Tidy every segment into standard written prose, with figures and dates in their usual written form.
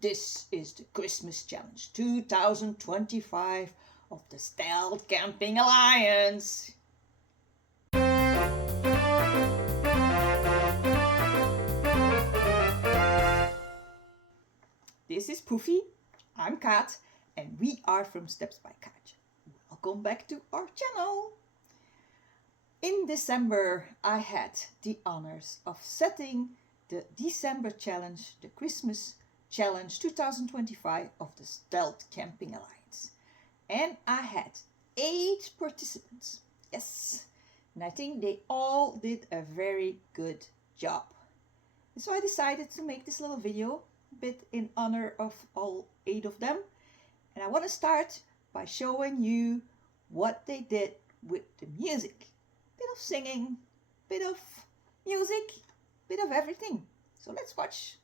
This is the Christmas Challenge 2025 of the Stealth Camping Alliance. This is Poofy, I'm Kaat, and we are from Steps by Kaatje. Welcome back to our channel. In December, I had the honors of setting the December challenge, the Christmas Challenge 2025 of the Stealth Camping Alliance. And I had 8 participants. Yes, and I think they all did a very good job. And so I decided to make this little video a bit in honor of all 8 of them. And I want to start by showing you what they did with the music. Bit of singing, bit of music, bit of everything. So let's watch.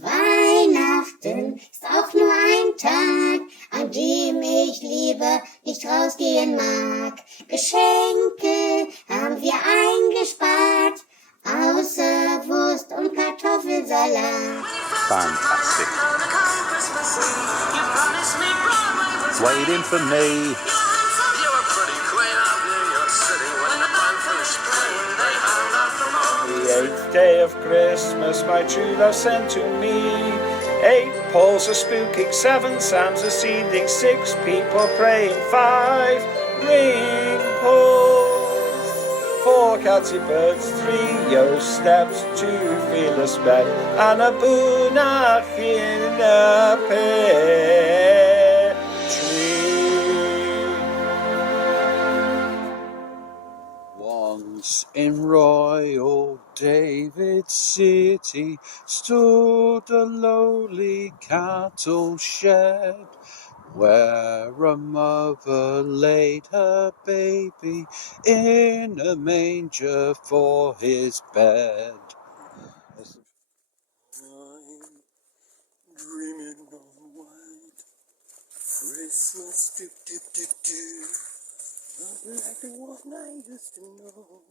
Weihnachten ist auch nur ein Tag, an dem ich lieber nicht rausgehen mag. Geschenke haben wir eingespart, außer Wurst und Kartoffelsalat. Fantastic. Waiting for me. The 8th day of Christmas my true love sent to me. 8 Pauls are spooking, 7 Sams are seething, 6 people praying, 5 ring pulls, 4 Kaatje birds, 3 yo steps, 2 fearless men, and a bunach in a pear tree. Once in royal David City stood a lowly cattle shed, where a mother laid her baby in a manger for his bed. I'm dreaming of white Christmas, do do do do. Like the one I used to know.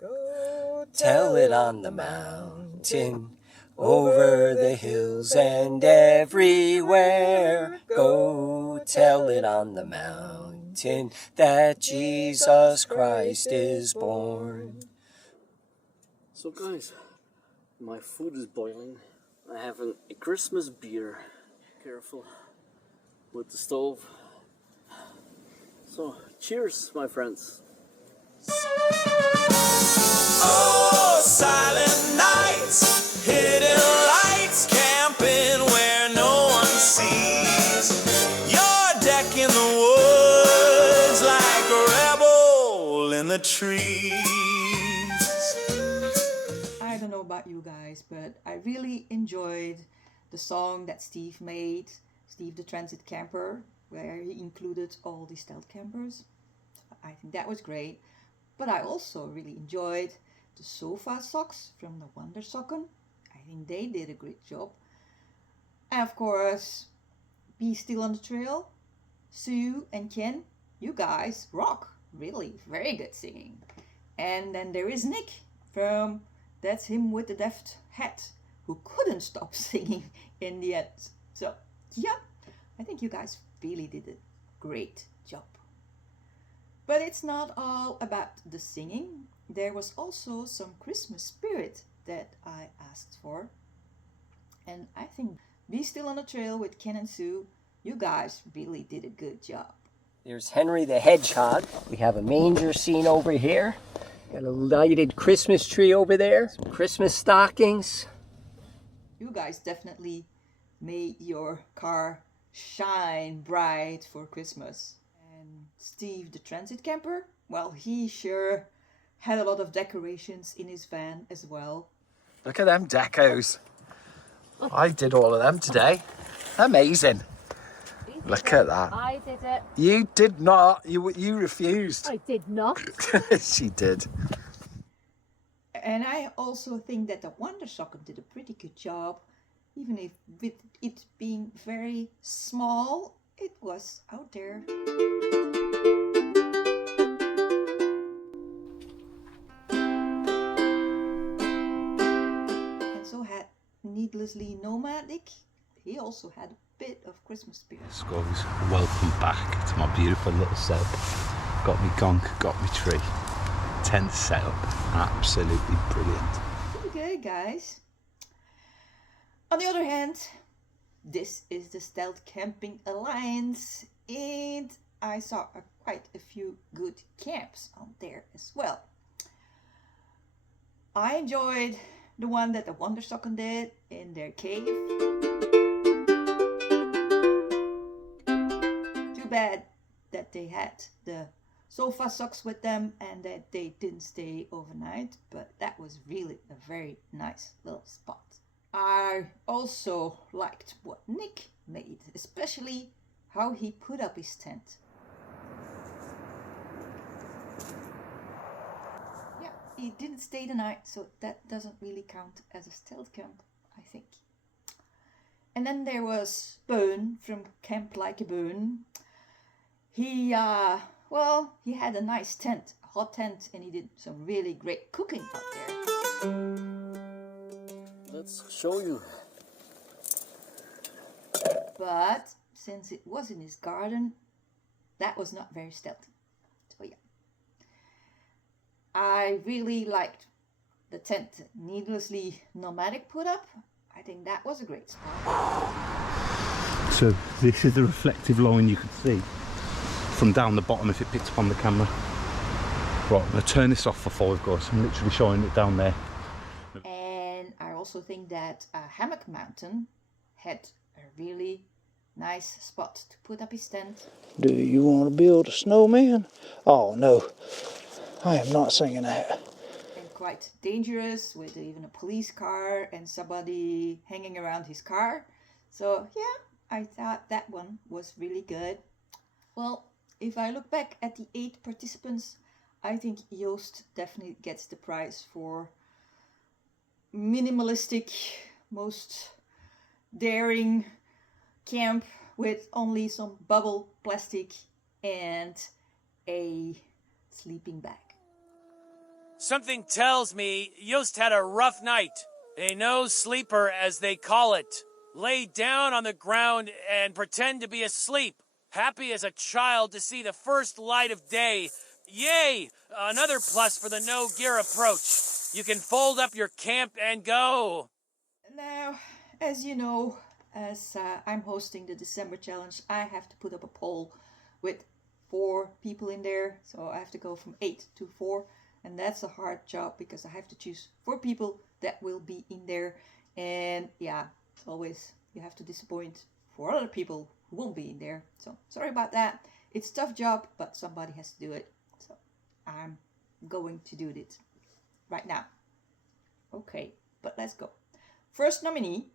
Go tell it on the mountain, over the hills and everywhere. Go tell it on the mountain that Jesus Christ is born. So guys, my food is boiling. I have a Christmas beer. Careful with the stove. So, cheers, my friends. Oh, silent nights, hidden lights, camping where no one sees. You're decking the woods like a rebel in the trees. I don't know about you guys, but I really enjoyed the song that Steve made, Steve the Transit Camper, where he included all the stealth campers. I think that was great. But I also really enjoyed the sofa socks from the Wonder Socken. I think they did a great job. And of course, Be Still on the Trail, Sue and Ken, you guys rock. Really, very good singing. And then there is Nick from That's Him with the Deft Hat, who couldn't stop singing in the end. So, yeah, I think you guys really did a great job. But it's not all about the singing. There was also some Christmas spirit that I asked for. And I think Be Still on the Trail with Ken and Sue, you guys really did a good job. There's Henry the Hedgehog. We have a manger scene over here. Got a lighted Christmas tree over there. Some Christmas stockings. You guys definitely made your car shine bright for Christmas. And Steve the Transit Camper, well, he sure had a lot of decorations in his van as well. Look at them decos. I did all of them today. Amazing. Look at that. I did it. You did not. You refused. I did not. She did. And I also think that the Wonder Socken did a pretty good job. Even if with it being very small, it was out there. And so had neat needlessly nomadic, he also had a bit of Christmas spirit. Guys, welcome back to my beautiful little setup. Got me gong, got me tree. Tent setup, absolutely brilliant. Okay, guys. On the other hand, this is the Stealth Camping Alliance, and I saw quite a few good camps on there as well. I enjoyed the one that the Wondersocken did in their cave. Too bad that they had the sofa socks with them and that they didn't stay overnight, but that was really a very nice little spot. I also liked what Nick made, especially how he put up his tent. Yeah, he didn't stay the night, so that doesn't really count as a stealth camp, I think. And then there was Boone from Camp Like a Boone. He had a nice tent, a hot tent, and he did some really great cooking out there. Let's show you. But since it was in his garden, that was not very stealthy. So yeah. I really liked the tent needlessly nomadic put up. I think that was a great spot. So this is the reflective line you could see from down the bottom if it picked up on the camera. Right, I'm going to turn this off for 5 guys. I'm literally showing it down there. And I also think that Hammock Mountain had a really nice spot to put up his tent. Do you want to build a snowman? Oh no, I am not singing that. And quite dangerous, with even a police car and somebody hanging around his car. So yeah, I thought that one was really good. Well, if I look back at the 8 participants, I think Joost definitely gets the prize for minimalistic, most daring camp with only some bubble plastic and a sleeping bag. Something tells me Yost had a rough night. A no sleeper, as they call it. Lay down on the ground and pretend to be asleep. Happy as a child to see the first light of day. Yay! Another plus for the no gear approach. You can fold up your camp and go. Now, as you know, as I'm hosting the December challenge, I have to put up a poll with 4 people in there. So I have to go from 8 to 4. And that's a hard job because I have to choose 4 people that will be in there. And yeah, it's always, you have to disappoint 4 other people who won't be in there. So sorry about that. It's a tough job, but somebody has to do it. So I'm going to do it right now. Okay, but let's go. First nominee,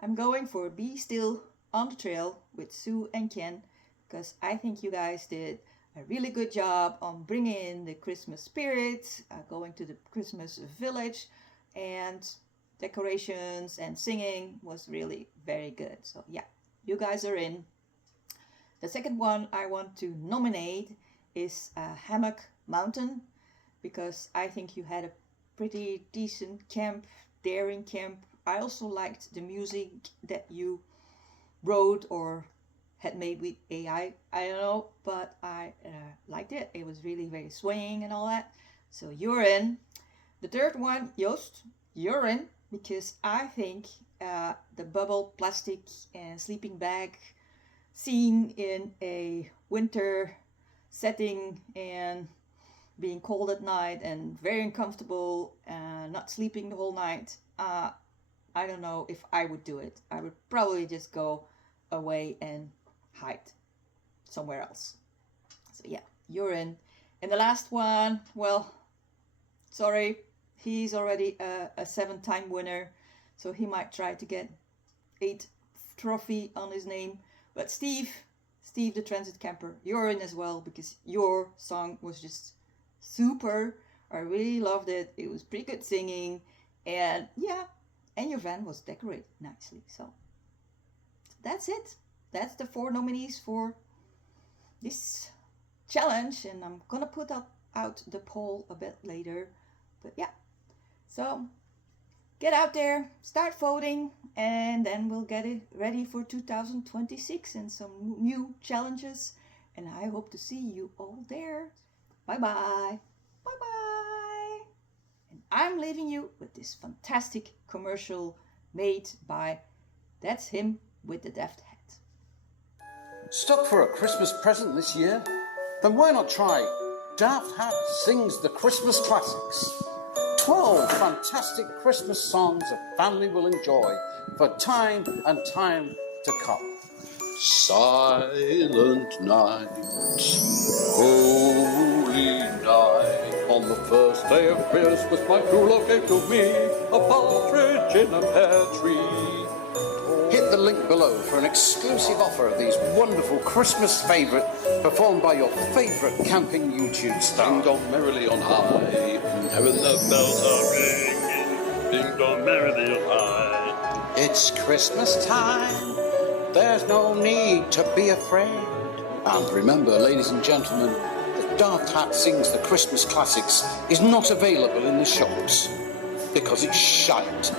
I'm going for Be Still on the Trail with Sue and Ken, because I think you guys did a really good job on bringing in the Christmas spirit, going to the Christmas village, and decorations and singing was really very good. So yeah, you guys are in. The second one I want to nominate is Hammock Mountain, because I think you had a pretty decent camp, daring camp. I also liked the music that you wrote or had made with AI. I don't know, but I liked it. It was really very swaying and all that. So you're in. The third one, Joost, you're in, because I think the bubble, plastic, and sleeping bag scene in a winter setting and being cold at night and very uncomfortable and not sleeping the whole night. I don't know if I would do it. I would probably just go away and hide somewhere else. So yeah, you're in. And the last one, well, sorry, he's already a 7-time winner, so he might try to get 8 trophy on his name. But Steve the Transit Camper, you're in as well, because your song was just super. I really loved it. It was pretty good singing, and yeah, and your van was decorated nicely. So that's it. That's the 4 nominees for this challenge, and I'm gonna put out the poll a bit later. But yeah, so get out there, start voting, and then we'll get it ready for 2026 and some new challenges. And I hope to see you all there. Bye bye. Bye bye. And I'm leaving you with this fantastic commercial made by That's Him with the Deft Hat. Stuck for a Christmas present this year? Then why not try Daft Hat Sings the Christmas Classics? 12 fantastic Christmas songs a family will enjoy for time and time to come. Silent night, holy night. On the first day of Christmas, my true love gave to me a partridge in a pear tree. Hit the link below for an exclusive offer of these wonderful Christmas favourites performed by your favourite camping YouTube star. Ding dong merrily on high, heaven the bells are ringing. Ding dong merrily on high. It's Christmas time, there's no need to be afraid. And remember, ladies and gentlemen, that Daft Hat Sings the Christmas Classics is not available in the shops because it's shite.